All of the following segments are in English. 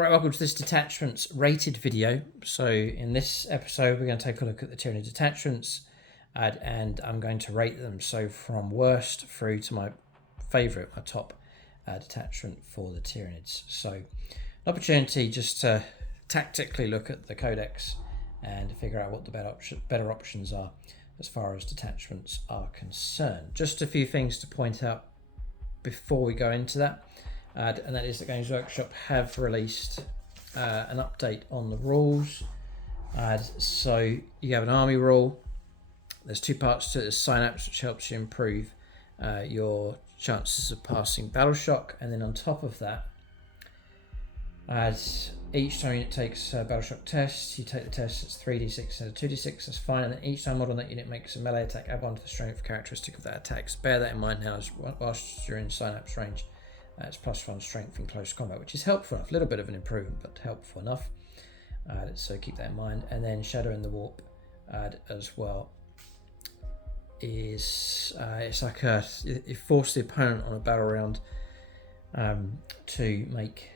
Right, welcome to this Detachments rated video. So in this episode we're going to take a look at the Tyranid Detachments and I'm going to rate them, so from worst through to my favourite, my top detachment for the Tyranids. So an opportunity just to tactically look at the Codex and figure out what the better options are as far as detachments are concerned. Just a few things to point out before we go into that. And that is that Games Workshop have released an update on the rules. So you have an army rule. There's two parts to it. There's synapse, which helps you improve your chances of passing battle shock, and then on top of that, as each time unit takes a battle shock test, you take the test. It's 3d6 instead of 2d6. That's fine. And then each time model on that unit makes a melee attack, add 1 to the strength characteristic of that attack. So bear that in mind now, as whilst you're in synapse range. It's +1 strength in close combat, which is helpful enough. A little bit of an improvement, but helpful enough. So keep that in mind. And then Shadow in the Warp as well is it's like you force the opponent on a battle round to make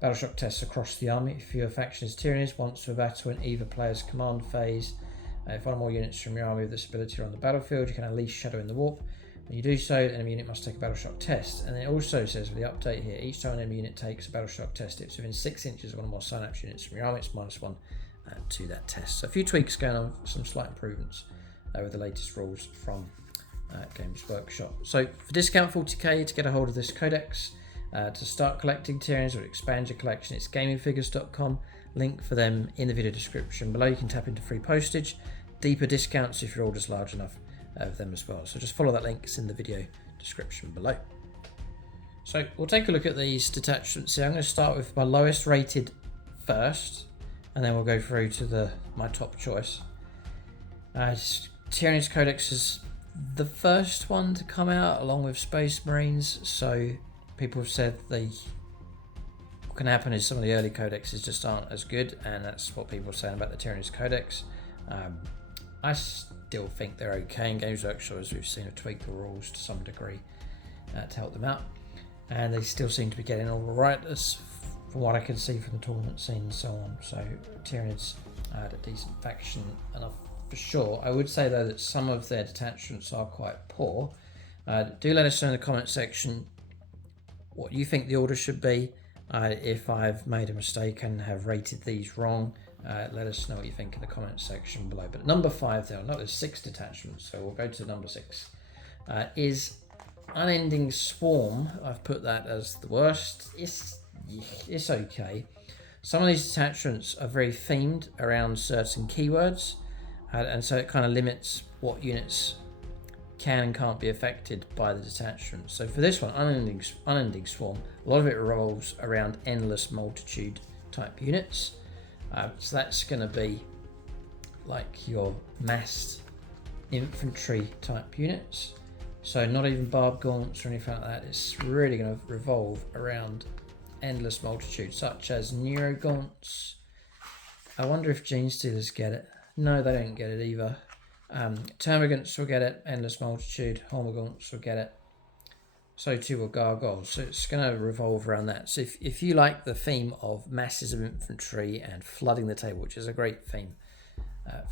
battle shock tests across the army. If your faction is Tyranids, once to a battle in either player's command phase, if one or more units from your army with this ability are on the battlefield, you can unleash Shadow in the Warp. When you do so, the enemy unit must take a battle shock test. And then it also says with the update here, each time an enemy unit takes a battle shock test, it's within 6 inches of one or more synapse units from your army, it's -1 to that test. So a few tweaks going on, some slight improvements with the latest rules from Games Workshop. So for discount 40k to get a hold of this Codex, to start collecting Tyranids or expand your collection, it's gamingfigures.com. Link for them in the video description below. You can tap into free postage, deeper discounts if your order's large enough of them as well. So just follow that link, it's in the video description below. So we'll take a look at these detachments here. I'm going to start with my lowest rated first, and then we'll go through to my top choice. Tyranids Codex is the first one to come out along with Space Marines, so people have said what can happen is some of the early codexes just aren't as good, and that's what people are saying about the Tyranids Codex. I still think they're okay in Games Workshop, as we've seen, have tweaked the rules to some degree to help them out, and they still seem to be getting all right, as from what I can see from the tournament scene and so on. So Tyranids had a decent faction enough for sure. I would say though that some of their detachments are quite poor. Do let us know in the comment section what you think the order should be. If I've made a mistake and have rated these wrong, let us know what you think in the comment section below. But number 5 there, not there's 6 detachments, so we'll go to number 6, is Unending Swarm. I've put that as the worst. It's okay. Some of these detachments are very themed around certain keywords, and so it kind of limits what units can and can't be affected by the detachment. So for this one, Unending Swarm, a lot of it revolves around endless multitude type units. So that's going to be like your massed infantry type units. So not even barbed gaunts or anything like that. It's really going to revolve around endless multitude, such as Neuro Gaunts. I wonder if Gene Stealers get it. No, they don't get it either. Termagants will get it, endless multitude. Hormagaunts will get it. So too will Gargoyles. So it's going to revolve around that. So if you like the theme of masses of infantry and flooding the table, which is a great theme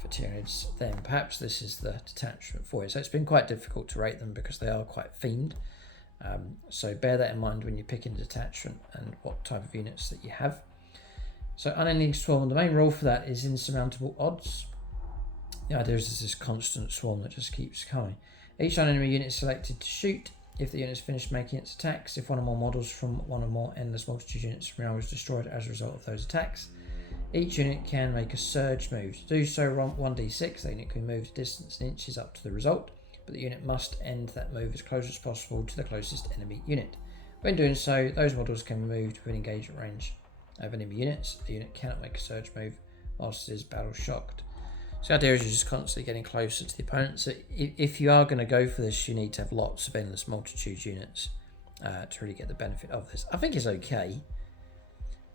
for Tyranids, then perhaps this is the detachment for you. So it's been quite difficult to rate them because they are quite themed. So bear that in mind when you're picking a detachment and what type of units that you have. So Unending Swarm, the main rule for that is insurmountable odds. The idea is this constant swarm that just keeps coming. Each enemy unit is selected to shoot if the unit has finished making its attacks. If one or more models from one or more endless multitude units from your army is destroyed as a result of those attacks, each unit can make a surge move. To do so, 1d6. The unit can move a distance in inches up to the result, but the unit must end that move as close as possible to the closest enemy unit. When doing so, those models can be moved within engagement range of enemy units. The unit cannot make a surge move whilst it is battle shocked. So the idea is you're just constantly getting closer to the opponent. So if you are going to go for this, you need to have lots of endless multitude units to really get the benefit of this. I think it's okay.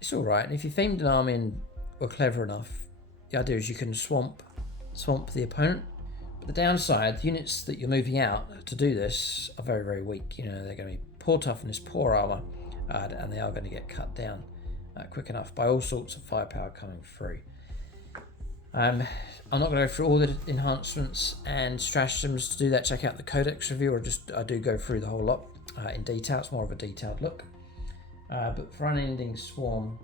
It's all right. And if you themed an army and were clever enough, the idea is you can swamp the opponent. But the downside, the units that you're moving out to do this are very, very weak. You know, they're going to be poor toughness, poor armor, and they are going to get cut down quick enough by all sorts of firepower coming through. I'm not going to go through all the enhancements and stratagems. To do that, check out the Codex review, or I do go through the whole lot in detail. It's more of a detailed look. But for Unending Swarm,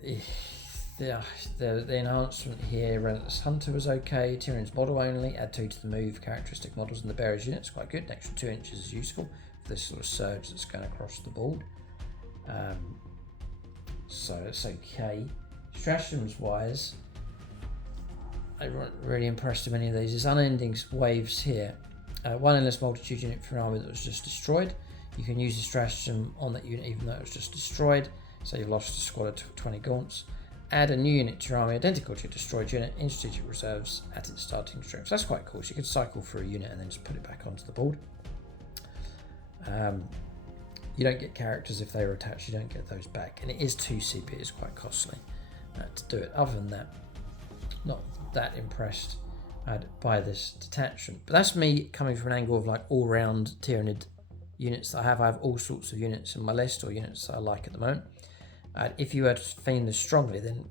the enhancement here, Relentless Hunter was okay. Tyranids model only, add 2 to the move characteristic models in the bearer's unit. It's quite good. An extra 2 inches is useful for this sort of surge that's going across the board. So it's okay. Stratagems wise, I wasn't really impressed with any of these. There's Unending Waves here. One endless multitude unit for an army that was just destroyed. You can use the stratagem on that unit even though it was just destroyed. So you've lost a squad of 20 gaunts. Add a new unit to your army identical to your destroyed unit in strategic reserves at its starting strength. So that's quite cool. So you could cycle through a unit and then just put it back onto the board. You don't get characters if they were attached. You don't get those back. And it is 2 CP. It's quite costly to do it. Other than that, not that impressed by this detachment. But that's me coming from an angle of like all-round Tyranid units that I have. I have all sorts of units in my list, or units that I like at the moment. If you were to theme this strongly, then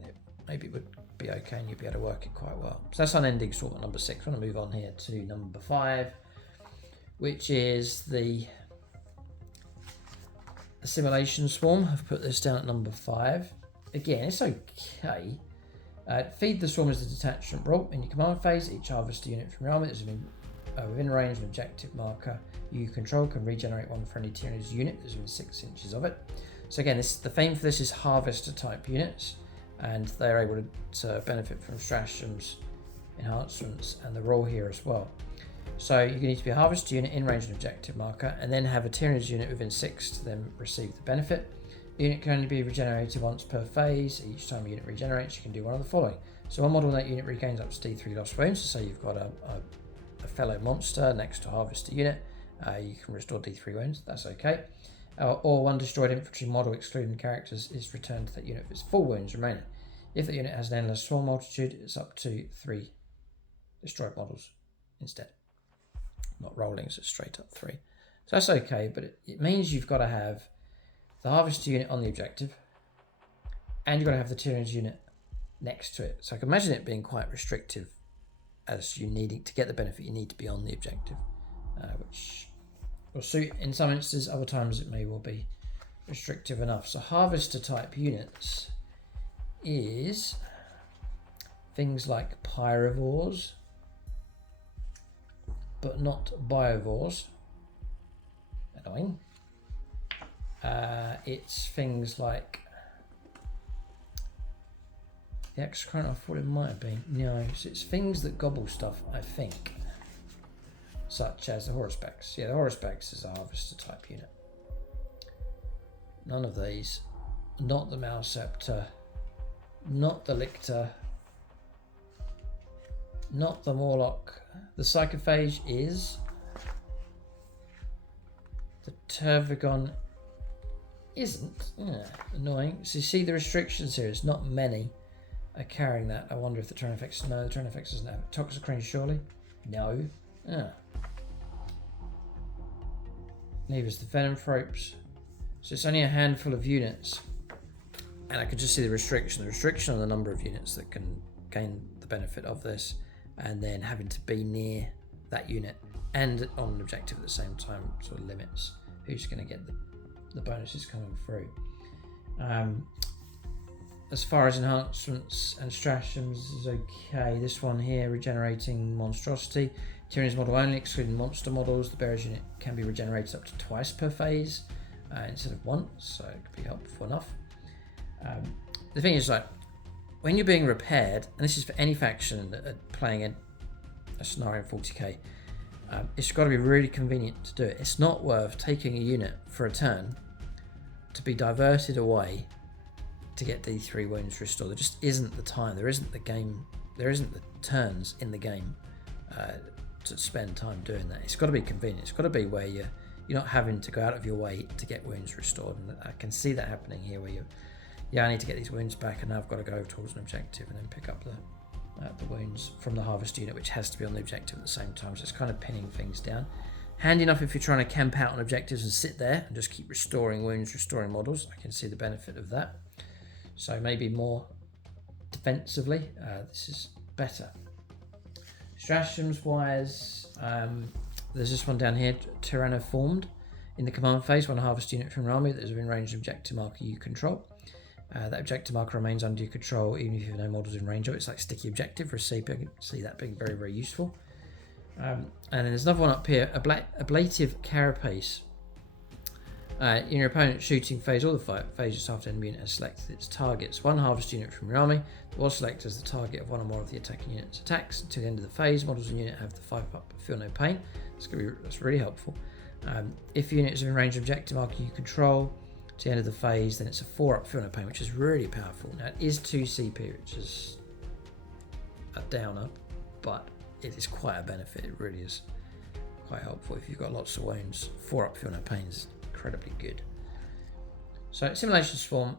maybe it would be okay and you'd be able to work it quite well. So that's Unending Swarm at number 6. I'm going to move on here to number 5, which is the Assimilation Swarm. I've put this down at number 5. Again, it's okay. Feed the Swarm as a detachment role. In your command phase, each harvester unit from your army that's within range of an objective marker you control can regenerate one friendly Tyranid's unit that's within 6 inches of it. So again, the theme for this is harvester type units, and they're able to benefit from stratagems, enhancements, and the role here as well. So you need to be a harvester unit in range of an objective marker, and then have a Tyranid's unit within 6 to then receive the benefit. The unit can only be regenerated once per phase. Each time a unit regenerates, you can do one of the following. So one model in that unit regains up to D3 lost wounds. So say you've got a fellow monster next to a harvester unit, you can restore D3 wounds. That's okay. Or one destroyed infantry model excluding characters is returned to that unit with its full wounds remaining. If the unit has an endless swarm multitude, it's up to 3 destroyed models instead. Not rolling, so it's straight up 3. So that's okay, but it means you've got to have the harvester unit on the objective, and you've got to have the Tyranid unit next to it. So I can imagine it being quite restrictive, as you needing to get the benefit, you need to be on the objective, which will suit in some instances. Other times it may well be restrictive enough. So harvester type units is things like pyrivores, but not biovores. Annoying. It's things like the Exochron. I thought it might have been. No, it's things that gobble stuff, I think. Such as the Horospex. Yeah, the Horospex is a harvester type unit. None of these. Not the Malceptor. Not the Lictor. Not the Morlock. The Psychophage is. The Tervigon isn't. Yeah, annoying. So you see the restrictions here. It's not many are carrying that. I wonder if the Tyrannid. No, the Tyrannid doesn't have it. Toxicrane, surely? No. Ah. Neither's the Venomthropes. So it's only a handful of units. And I could just see the restriction. The restriction on the number of units that can gain the benefit of this, and then having to be near that unit and on an objective at the same time sort of limits who's going to get the bonuses coming through. As far as enhancements and stratagems is okay. This one here, regenerating monstrosity. Tyranids model only, excluding monster models. The bearer's unit can be regenerated up to 2 per phase instead of once, so it could be helpful enough. The thing is, like, when you're being repaired, and this is for any faction that playing a scenario in 40k, it's got to be really convenient to do it. It's not worth taking a unit for a turn to be diverted away to get D3 wounds restored. There just isn't the time. There isn't the game. There isn't the turns in the game to spend time doing that. It's got to be convenient. It's got to be where you're not having to go out of your way to get wounds restored. And I can see that happening here, where I need to get these wounds back, and now I've got to go towards an objective and then pick up the wounds from the harvest unit, which has to be on the objective at the same time. So it's kind of pinning things down. Handy enough if you're trying to camp out on objectives and sit there and just keep restoring wounds, restoring models. I can see the benefit of that. So maybe more defensively, this is better. Stratagems wise, there's this one down here, Tyranid formed. In the command phase, one harvest unit from your army that is within range of objective marker you control. That objective marker remains under your control even if you have no models in range of it. It's like sticky objective for a CP. I can see that being very, very useful. And then there's another one up here, ablative carapace. In your opponent's shooting phase or the fight phase after enemy unit has selected its targets. One harvest unit from your army that was selected as the target of one or more of the attacking unit's attacks. Until the end of the phase, models in the unit have the 5-up feel no pain. That's really helpful. If your unit is in range of objective marker you control to the end of the phase, then it's a 4-up feel no pain, which is really powerful. Now it is 2 CP, which is a downer, but it is quite a benefit. It really is quite helpful if you've got lots of wounds. 4-up feel no pain is incredibly good. So simulation swarm,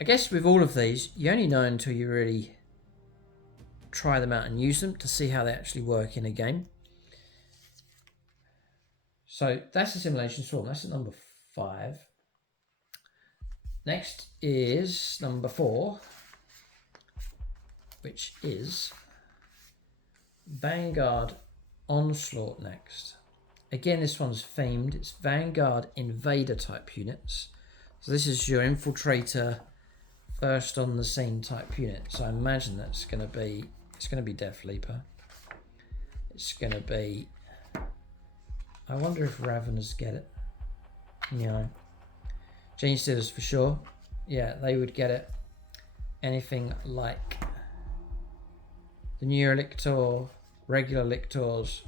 I guess with all of these you only know until you really try them out and use them to see how they actually work in a game. So that's the simulation swarm. That's at number 5. Next is number 4, which is Vanguard Onslaught next. Again, this one's themed. It's Vanguard Invader type units. So this is your infiltrator, first on the scene type unit. So I imagine it's going to be Death Leaper. It's going to be, I wonder if Raveners get it. Yeah. Gene Stealers for sure. Yeah, they would get it. Anything like the Neurolictor, regular Lictors,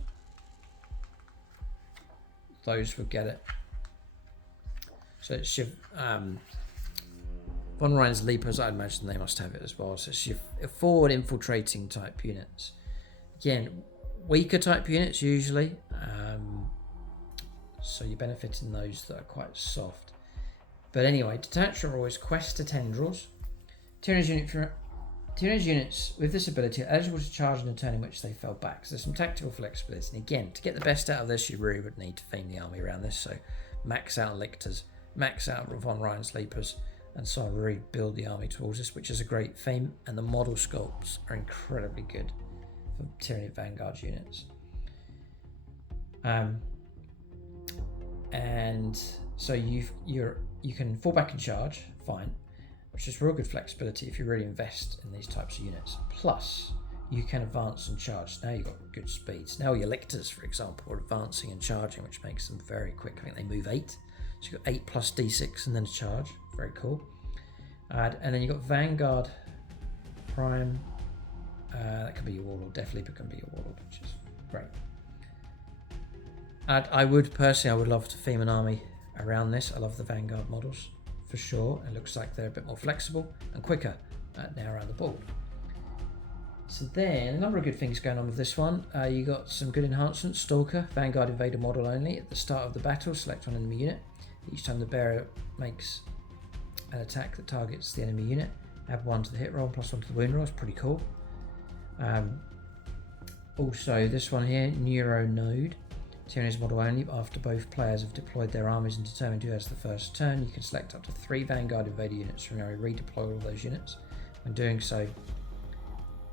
those would get it. So it's your Von Ryan's Leapers, I imagine they must have it as well. So it's your forward infiltrating type units. Again, weaker type units usually. So you benefit in those that are quite soft. But anyway, detachment are always quest to tendrils. Tyranids units with this ability are eligible to charge in a turn in which they fell back. So there's some tactical flexibility. And again, to get the best out of this, you really would need to theme the army around this. So max out Lictors, max out Von Ryan's Leapers, and so on, really build the army towards this, which is a great theme. And the model sculpts are incredibly good for Tyranid Vanguard units. And so you can fall back and charge, fine, which is real good flexibility if you really invest in these types of units. Plus, you can advance and charge. Now you've got good speeds. Now your Lictors, for example, are advancing and charging, which makes them very quick. I think they move 8. So you've got 8 plus D6 and then a charge. Very cool. And then you've got Vanguard Prime. That could be your Warlord. Death Leaper can be your Warlord, which is great. I would love to theme an army around this. I love the Vanguard models for sure. It looks like they're a bit more flexible and quicker now around the board. So then, a number of good things going on with this one. You got some good enhancements. Stalker, Vanguard Invader model only. At the start of the battle, select one enemy unit. Each time the bearer makes an attack that targets the enemy unit, add 1 to the hit roll, plus 1 to the wound roll. It's pretty cool. Also, this one here, Neuro Node. Tyranids model only. After both players have deployed their armies and determined who has the first turn, you can select up to 3 Vanguard Invader units from your army, redeploy all those units. When doing so,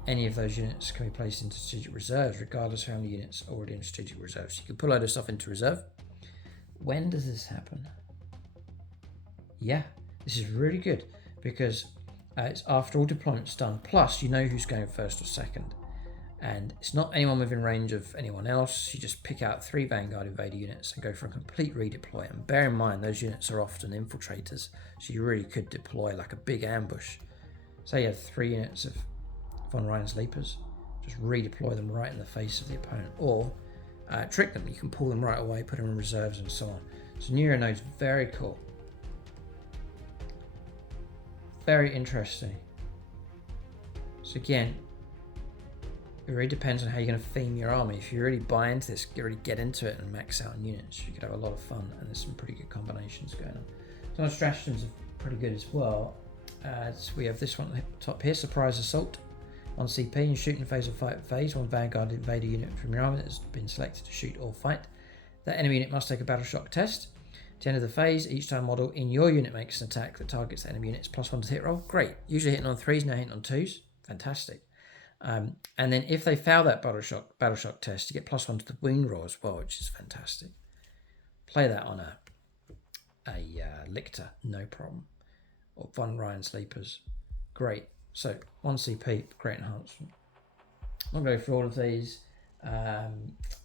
any of those units can be placed into strategic reserves, regardless of how many units are already in strategic reserves. So you can put a load of stuff into reserve. When does this happen? Yeah, this is really good because it's after all deployments done. Plus, you know who's going first or second. And it's not anyone within range of anyone else. You just pick out 3 Vanguard Invader units and go for a complete redeploy. And bear in mind, those units are often infiltrators, so you really could deploy like a big ambush. Say you had 3 units of Von Ryan's Leapers, just redeploy them right in the face of the opponent. Or trick them, you can pull them right away, put them in reserves and so on. So Neuronode's very cool. Very interesting. So again, it really depends on how you're going to theme your army. If you really buy into this, really get into it and max out on units, you could have a lot of fun, and there's some pretty good combinations going on. Some of the stratagems are pretty good as well. So we have this one at the top here, Surprise Assault. On CP, in shooting phase or fight phase, 1 Vanguard Invader unit from your army that has been selected to shoot or fight That enemy unit must take a battle shock test. At the end of the phase, each time model in your unit makes an attack that targets the enemy unit, it's +1 to the hit roll. Great. Usually hitting on 3s, now hitting on 2s. Fantastic. And then if they fail that battle shock test, you get +1 to the wound roll as well, which is fantastic. Play that on a Lictor, no problem. Or Von Ryan Sleepers. Great. So 1 CP, great enhancement. I'll go through all of these.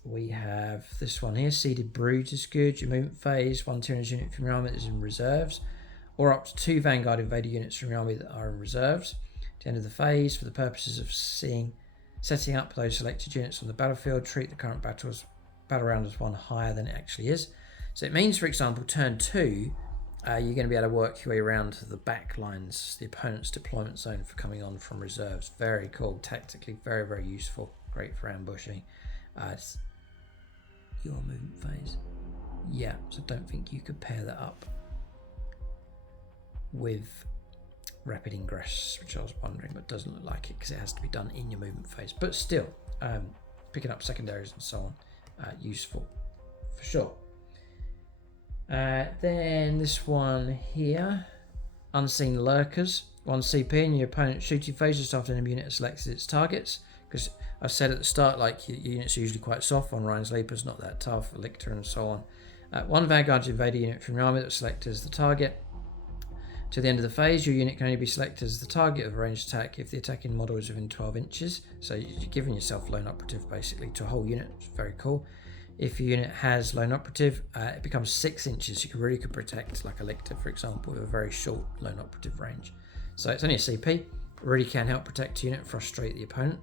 We have this one here, Seeded Brood is good. Your movement phase, 1 Tyranids unit from your army that is in reserves, or up to 2 Vanguard Invader units from your army that are in reserves. At the end of the phase, for the purposes of setting up those selected units on the battlefield, treat the current battle round as one higher than it actually is. So it means, for example, turn 2, you're going to be able to work your way around the back lines, the opponent's deployment zone for coming on from reserves. Very cool, tactically very, very useful. Great for ambushing. It's your movement phase. Yeah, so don't think you could pair that up with Rapid Ingress, which I was wondering, but doesn't look like it because it has to be done in your movement phase. But still, picking up secondaries and so on, useful for sure. Then this one here, Unseen Lurkers, 1 CP in your opponent's shooting phase just after an enemy unit has selected its targets. Because I said at the start, like, your units are usually quite soft. On Ryan's Leapers, not that tough, Lictor and so on. 1 Vanguard Invader unit from your army that was selected as the target. To the end of the phase, your unit can only be selected as the target of a ranged attack if the attacking model is within 12 inches. So you're giving yourself lone operative basically to a whole unit. It's very cool. If your unit has lone operative, it becomes 6 inches. You really could protect like a Lictor, for example, with a very short lone operative range. So it's only a CP. Really can help protect your unit, frustrate the opponent.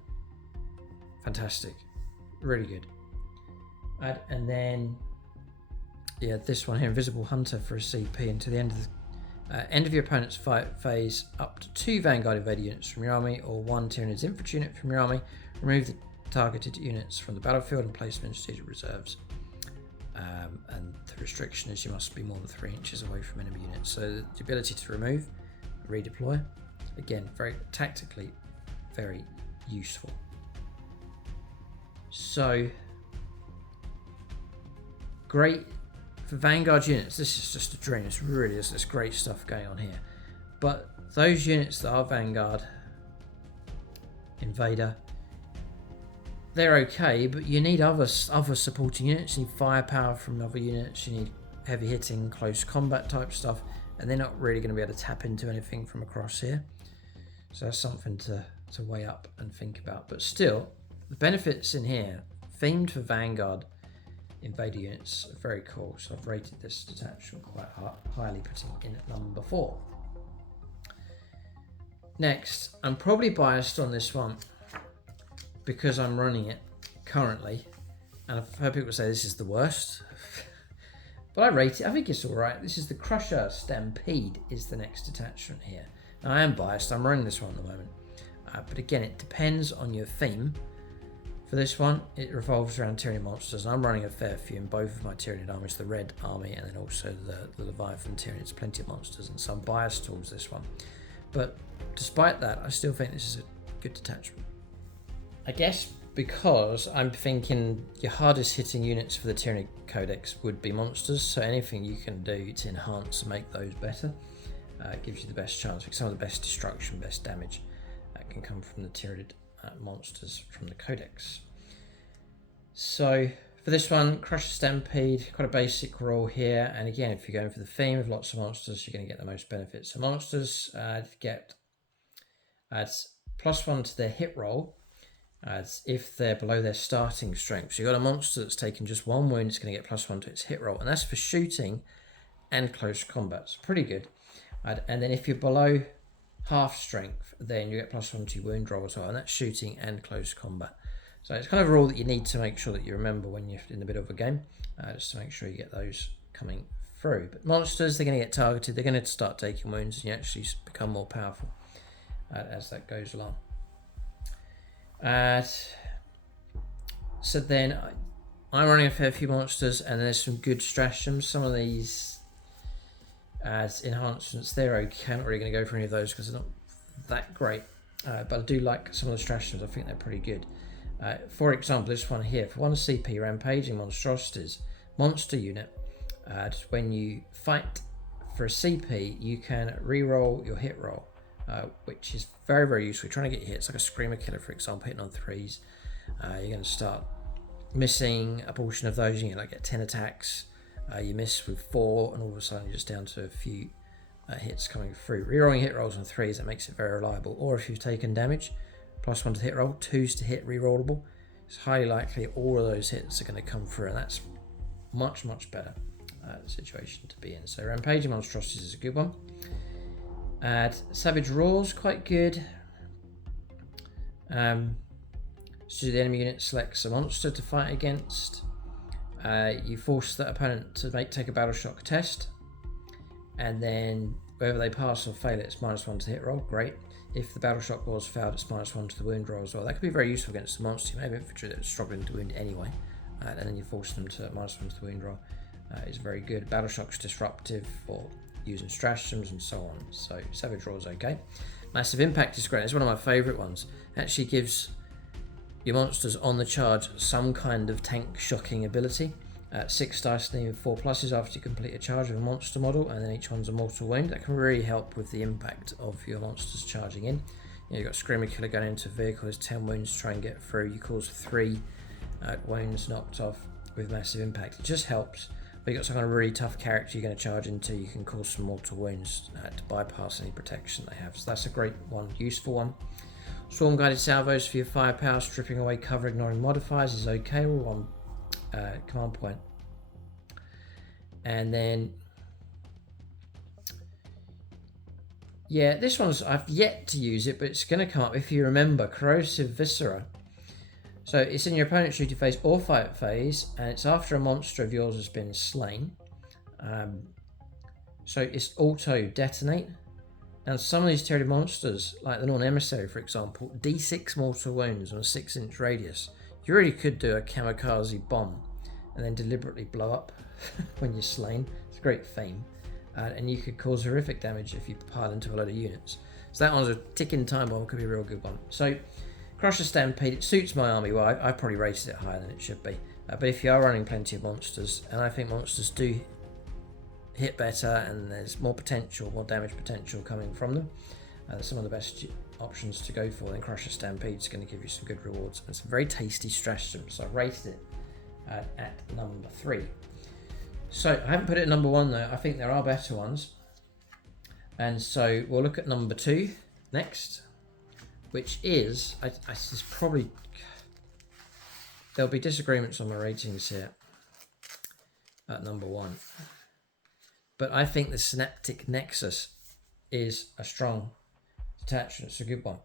Fantastic. Really good. And then, yeah, this one here, Invisible Hunter for a CP. And to the end of your opponent's fight phase, up to 2 Vanguard Invader units from your army or 1 Tyranids Infantry unit from your army. Remove the targeted units from the battlefield and place them in strategic reserves. And the restriction is you must be more than 3 inches away from enemy units. So the ability to remove, redeploy, again, very tactically, very useful. So, great for Vanguard units. This is just a dream. It's really this great stuff going on here. But those units that are Vanguard, Invader, they're okay, but you need other supporting units. You need firepower from other units. You need heavy hitting, close combat type stuff, and they're not really going to be able to tap into anything from across here. So that's something to weigh up and think about. But still, the benefits in here, themed for Vanguard Invader units, are very cool. So I've rated this detachment quite highly, putting it in at number 4. Next, I'm probably biased on this one because I'm running it currently, and I've heard people say this is the worst. But I rate it. I think it's all right. This is the Crusher Stampede is the next detachment here. Now, I am biased. I'm running this one at the moment. But again, it depends on your theme. For this one, it revolves around Tyranid monsters. And I'm running a fair few in both of my Tyranid armies, the Red Army and then also the Leviathan Tyranids, plenty of monsters, and some bias towards this one. But despite that, I still think this is a good detachment. I guess because I'm thinking your hardest hitting units for the Tyranid Codex would be monsters, so anything you can do to enhance and make those better gives you the best chance. Because some of the best destruction, best damage can come from the Tyranid monsters from the Codex. So for this one, Crusher Stampede, quite a basic rule here, and again, if you're going for the theme of lots of monsters, you're going to get the most benefits. So monsters get +1 to their hit roll as if they're below their starting strength. So you've got a monster that's taken just 1 wound, it's going to get +1 to its hit roll, and that's for shooting and close combat. So pretty good. And then if you're below half strength, then you get +1 to your wound roll as well, and that's shooting and close combat. So it's kind of a rule that you need to make sure that you remember when you're in the middle of a game, just to make sure you get those coming through. But monsters, they're going to get targeted, they're going to start taking wounds, and you actually become more powerful as that goes along. So then I'm running a fair few monsters, and there's some good stratagems. Some of these as enhancements, they're okay. I'm not really going to go for any of those because they're not that great, but I do like some of the stratagems. I think they're pretty good. For example, this one here, for 1 CP Rampaging Monstrosities, monster unit, when you fight for a CP, you can re-roll your hit roll, which is very, very useful. You're trying to get hits, like a Screamer Killer, for example, hitting on 3s. You're going to start missing a portion of those. You get 10 attacks. You miss with 4, and all of a sudden you're just down to a few hits coming through. Rerolling hit rolls on 3s, that makes it very reliable. Or if you've taken damage, +1 to hit roll, 2s to hit rerollable. It's highly likely all of those hits are going to come through, and that's much, much better situation to be in. So Rampaging Monstrosities is a good one. Savage Roars, quite good. So the enemy unit selects a monster to fight against. You force that opponent to take a battle shock test, and then whether they pass or fail, it's -1 to hit roll. Great. If the battle shock was failed, it's -1 to the wound roll as well. That could be very useful against the monster. You may have infantry that's struggling to wound anyway, and then you force them to -1 to the wound roll. Is very good. Battle shock's disruptive for using stratagems and so on. So Savage Roar is okay. Massive Impact is great. It's one of my favourite ones. It actually gives your monsters on the charge some kind of tank shocking ability. 6 dice and 4 pluses after you complete a charge of a monster model, and then each one's a mortal wound. That can really help with the impact of your monsters charging in. You've got Screamer Killer going into a vehicle, has 10 wounds to try and get through. You cause 3 wounds knocked off with Massive Impact. It just helps. But you've got some kind of really tough character you're going to charge into, you can cause some mortal wounds to bypass any protection they have. So that's a great one, useful one. Swarm Guided Salvos for your firepower, stripping away cover, ignoring modifiers is okay. We're on command point. And then, yeah, this one's, I've yet to use it, but it's going to come up if you remember. Corrosive Viscera. So it's in your opponent's shooting phase or fight phase, and it's after a monster of yours has been slain. So it's auto detonate. Now some of these Tyranid monsters, like the Norn Emissary for example, D6 mortal wounds on a 6-inch radius. You really could do a kamikaze bomb and then deliberately blow up when you're slain. It's a great theme. And you could cause horrific damage if you pile into a load of units. So that one's a ticking time bomb, could be a real good one. So Crusher Stampede, it suits my army well. I've probably rated it higher than it should be. But if you are running plenty of monsters, and I think monsters do hit better and there's more potential, more damage potential coming from them, some of the best options to go for, then Crusher Stampede is going to give you some good rewards. And it's a very tasty stratagem, so I rated it at number 3. So I haven't put it at number 1 though. I think there are better ones. And so we'll look at number 2 next, which is, this is probably, there'll be disagreements on my ratings here at number 1. But I think the Synaptic Nexus is a strong detachment. It's a good one.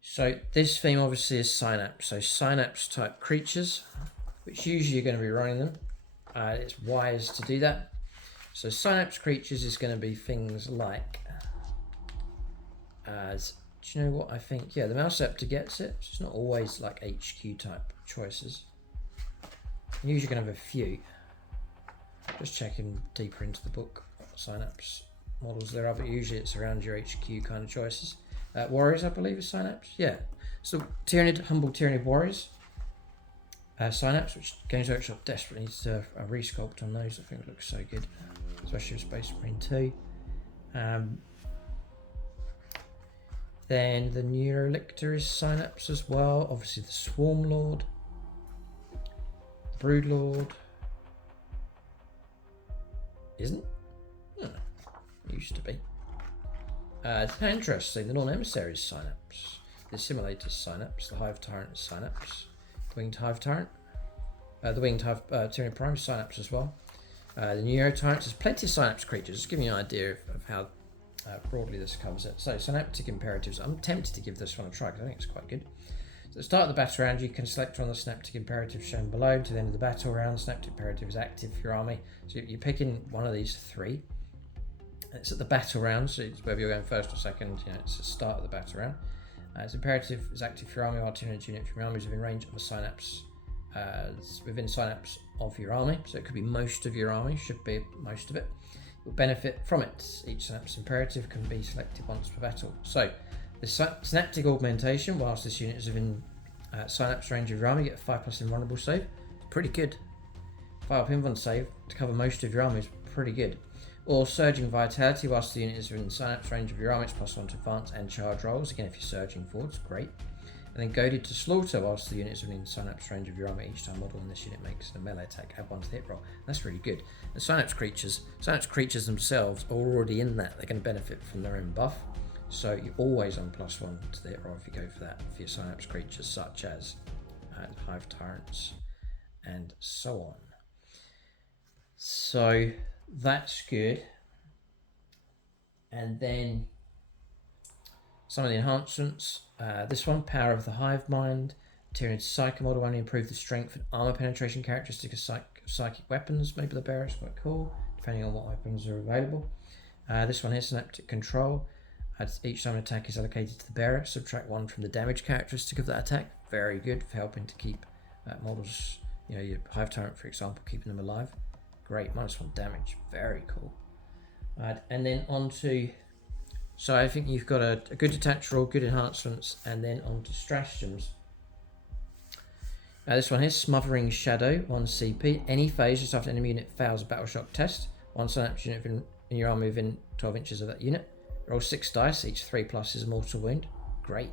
So this theme obviously is Synapse. So Synapse type creatures, which usually you're going to be running them. It's wise to do that. So Synapse creatures is going to be things like, do you know what I think? Yeah, the Mouseceptor gets it. So it's not always like HQ type choices. You're usually going to have a few. Just checking deeper into the book what Synapse models there are, but usually it's around your HQ kind of choices. Warriors, I believe, is Synapse. Yeah. So Tyranid, Humble Tyranid Warriors. Synapse, which Games Workshop desperately needs a resculpt on those. I think it looks so good, especially with Space Marine 2. Then the Neurolictor is Synapse as well. Obviously the Swarm Lord, Brood Lord. Isn't? Oh, used to be. It's interesting. The Norn Emissary is Synapse. The Assimilator is Synapse. The Hive Tyrant is Synapse. Winged Hive Tyrant. The Winged Hive Tyranid Prime is Synapse as well. The Neuro Tyrants, there's plenty of Synapse creatures. Just giving you an idea of how broadly this covers it. So Synaptic Imperatives. I'm tempted to give this one a try because I think it's quite good. So at the start of the battle round, you can select one of the Synaptic Imperatives shown below. To the end of the battle round, Synaptic Imperative is active for your army. So you're picking one of these 3. It's at the battle round, so it's whether you're going first or second, it's the start of the battle round. Its imperative is active for your army while 200 units from your army is within range of a Synapse. Within Synapse of your army, so it could be most of your army, should be most of it. You'll benefit from it. Each Synapse Imperative can be selected once per battle. So the Synaptic Augmentation, whilst this unit is within Synapse range of your army, get a 5+ invulnerable save. pretty good. 5 pinball save to cover most of your army is pretty good. Or Surging Vitality whilst the unit is within synapse range of your army, it's +1 to advance and charge rolls. Again, if you're surging forwards, great. And then Goaded to Slaughter whilst the unit is within synapse range of your army. Each time model in this unit makes a melee attack, add 1 to the hit roll. That's really good. The synapse creatures themselves are already in that. They're going to benefit from their own buff. So you're always on +1 to the hit roll if you go for that for your synapse creatures, such as Hive Tyrants and so on. So that's good. And then some of the enhancements. This one, Power of the Hive Mind. Tyranid Psycho model only improve the strength and armor penetration characteristic of psychic weapons. Maybe the bearer is quite cool, depending on what weapons are available. This one here, Synaptic Control. Each time an attack is allocated to the bearer, subtract 1 from the damage characteristic of that attack. Very good for helping to keep models, your Hive Tyrant, for example, keeping them alive. Great, -1 damage. Very cool. And then on to... So I think you've got a good detach roll, good enhancements, and then on to stratagems. This one here, Smothering Shadow, 1 CP. Any phase just after an enemy unit fails a battle shock test. 1 synapse unit in your army within 12 inches of that unit. Roll 6 dice, each 3+ is a mortal wound. Great.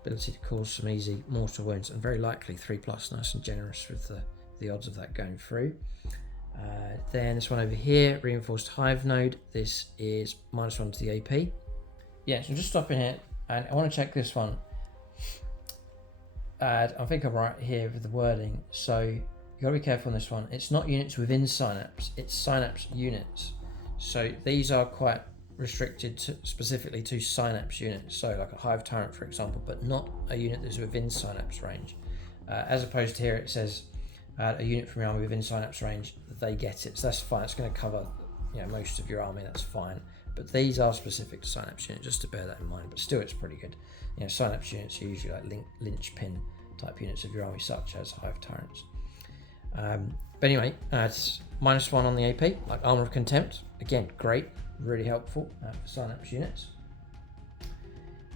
Ability to cause some easy mortal wounds, and very likely 3+, nice and generous with the odds of that going through. Then this one over here, Reinforced Hive Node. This is -1 to the AP. Yeah, so just stopping here, and I want to check this one. I think I'm right here with the wording. So you got to be careful on this one. It's not units within Synapse, it's Synapse units. So these are quite restricted specifically to Synapse units. So like a Hive Tyrant, for example, but not a unit that's within Synapse range. As opposed to here, it says a unit from your army within Synapse range, they get it. So that's fine. It's going to cover most of your army. That's fine. But these are specific to Synapse units, just to bear that in mind. But still, it's pretty good. Synapse units are usually like linchpin type units of your army, such as Hive Tyrants. But anyway, it's -1 on the AP, like Armor of Contempt. Again, great, really helpful for Synapse units.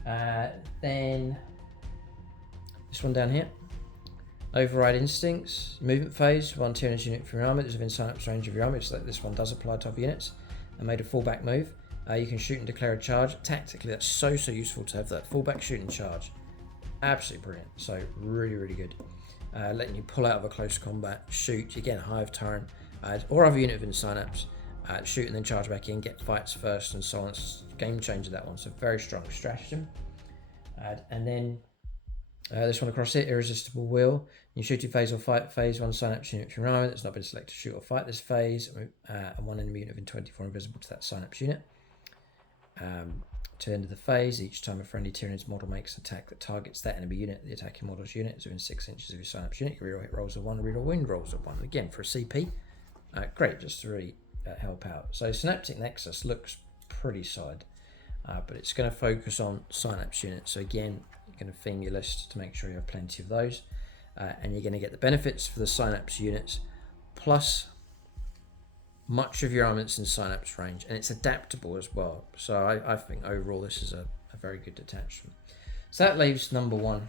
Then this one down here. Override Instincts, movement phase, 1 Tyranid unit from your army that's within Synapse range of your army, so that this one does apply to other units, and made a fallback move. You can shoot and declare a charge. Tactically, that's so useful to have that fallback shoot and charge. Absolutely brilliant. So really good. Letting you pull out of a close combat, shoot, again, Hive Tyrant, or other unit within Synapse, shoot and then charge back in, get fights first and so on. It's a game changer, that one, so very strong stratagem. And then this one across it, Irresistible Will. You shoot your phase or fight phase, 1 Synapse unit from your army that's not been selected to shoot or fight this phase, and 1 enemy unit within 24 invisible to that Synapse unit. To the end of the phase, each time a friendly Tyranid's model makes an attack that targets that enemy unit, the attacking model's unit is within 6 inches of your Synapse unit. Your reroll hit rolls of 1, reroll wound rolls of 1. Again, for a CP, great, just to really help out. So Synaptic Nexus looks pretty solid, but it's going to focus on Synapse units. So again, you're going to theme your list to make sure you have plenty of those, and you're going to get the benefits for the Synapse units, plus much of your armaments in Synapse range, and it's adaptable as well. So I think overall this is a very good detachment. So that leaves number 1.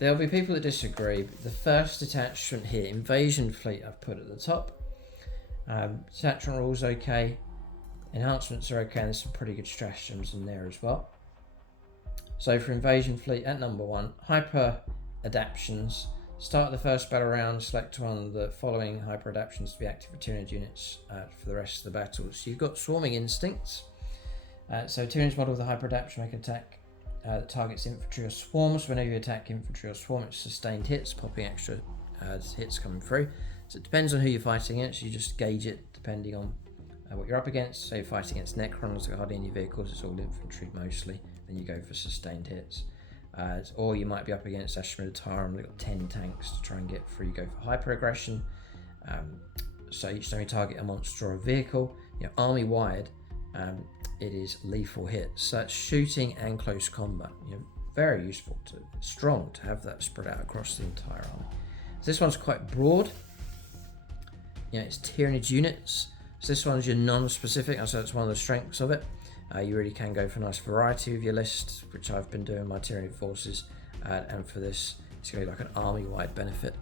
There'll be people that disagree, but the first detachment here, Invasion Fleet, I've put at the top. Detachment rules okay, enhancements are okay, and there's some pretty good stratagems in there as well. So for Invasion Fleet at number 1, Hyper Adaptions. Start the first battle round, select one of the following Hyper Adaptions to be active for Tyranid units for the rest of the battle. So you've got Swarming Instincts. So Tyranid's model with a Hyper Adaption make an attack that targets infantry or swarms. Whenever you attack infantry or swarm, it's sustained hits, popping extra hits coming through. So it depends on who you're fighting against. You just gauge it depending on what you're up against. So you're fighting against Necrons, that are hardly any vehicles, it's all infantry mostly. Then you go for sustained hits. Or you might be up against Ashmir they've got 10 tanks to try and get through. You go for hyper aggression. So each time you target a monster or a vehicle, army wide, it is lethal hits. So that's shooting and close combat. Very useful, strong to have that spread out across the entire army. So this one's quite broad. It's Tyranid units. So this one's your non-specific, so that's one of the strengths of it. You really can go for a nice variety of your list, which I've been doing my Tyranid forces, and for this it's going to be like an army-wide benefit.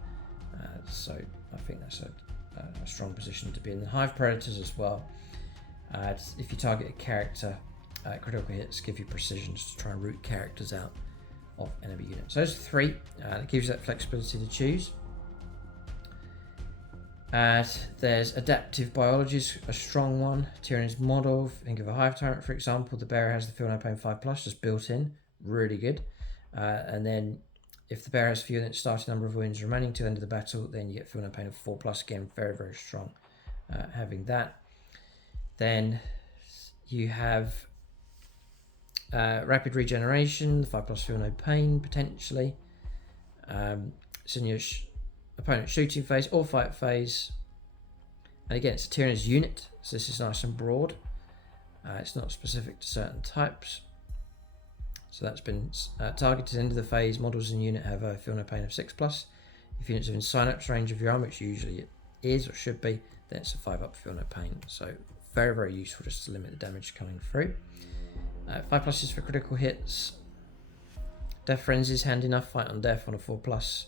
So I think that's a strong position to be in. The Hive Predators as well. If you target a character, critical hits give you precision to try and root characters out of enemy units. So those are 3. It gives you that flexibility to choose. There's adaptive biology, a strong one. Tyranids model. Think of a Hive Tyrant, for example. The bearer has the Feel No Pain 5+, just built in. Really good. And then if the bearer has fewer than its starting number of wounds remaining to the end of the battle, then you get Feel No Pain of 4+. Again, very, very strong having that. Then you have rapid regeneration, 5+ Feel No Pain, potentially. It's in your opponent's shooting phase or fight phase. And again, it's a Tyranids unit, so this is nice and broad. It's not specific to certain types. So that's been targeted into the phase. Models in the unit have a Feel No Pain of 6+. If units are in synapse range of your arm, which usually it is or should be, then it's a 5+ Feel No Pain. So very, very useful just to limit the damage coming through. 5+ is for critical hits. Death Frenzy is handy enough. Fight on Death on a 4+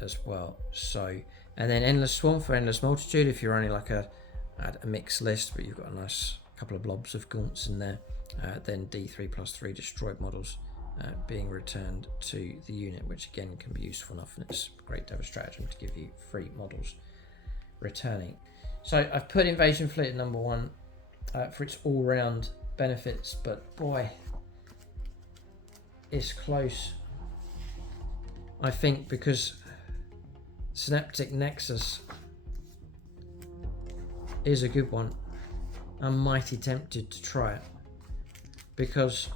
as well. So, and then Endless Swarm for Endless Multitude. If you're only like a mixed list, but you've got a nice couple of blobs of gaunts in there. Then D3+3 destroyed models being returned to the unit, which again can be useful enough, and it's great to have a stratagem to give you free models returning. So I've put Invasion Fleet at number 1 for its all-round benefits, but boy, it's close. I think because Synaptic Nexus is a good one. I'm mighty tempted to try it. Because,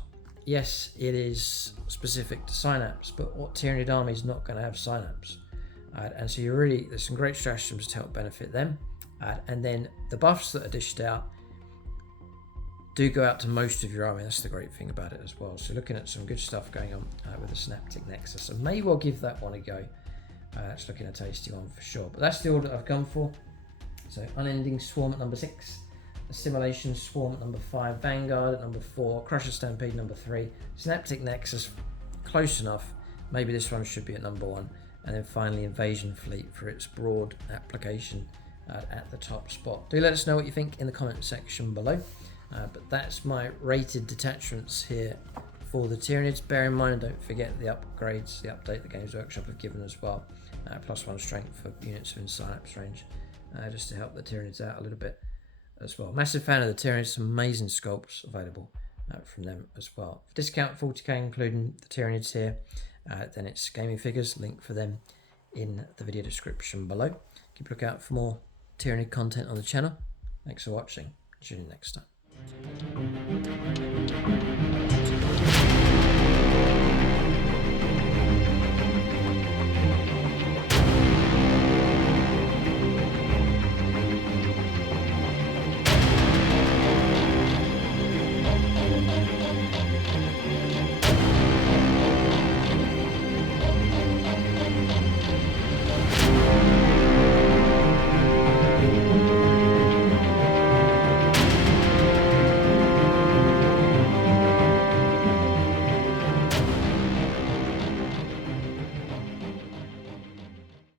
yes, it is specific to Synapse, but what Tyranid army is not going to have Synapse? And so there's some great stratagems to help benefit them. And then the buffs that are dished out do go out to most of your army. That's the great thing about it as well. So looking at some good stuff going on with the Synaptic Nexus. So maybe I'll give that one a go. It's looking a tasty one for sure. But that's the order I've gone for. So Unending Swarm at number 6. Assimilation Swarm at number 5, Vanguard at number 4, Crusher Stampede number 3, Synaptic Nexus close enough, maybe this one should be at number 1, and then finally Invasion Fleet for its broad application at the top spot. Do let us know what you think in the comment section below, but that's my rated detachments here for the Tyranids. Bear in mind, don't forget the upgrades, the update the Games Workshop have given as well, +1 strength for units in synapse range, just to help the Tyranids out a little bit as well. Massive fan of the Tyranids, some amazing sculpts available from them as well. For discount 40k including the Tyranids here, then it's gaming figures, link for them in the video description below. Keep a lookout for more Tyranid content on the channel. Thanks for watching. Tune in next time.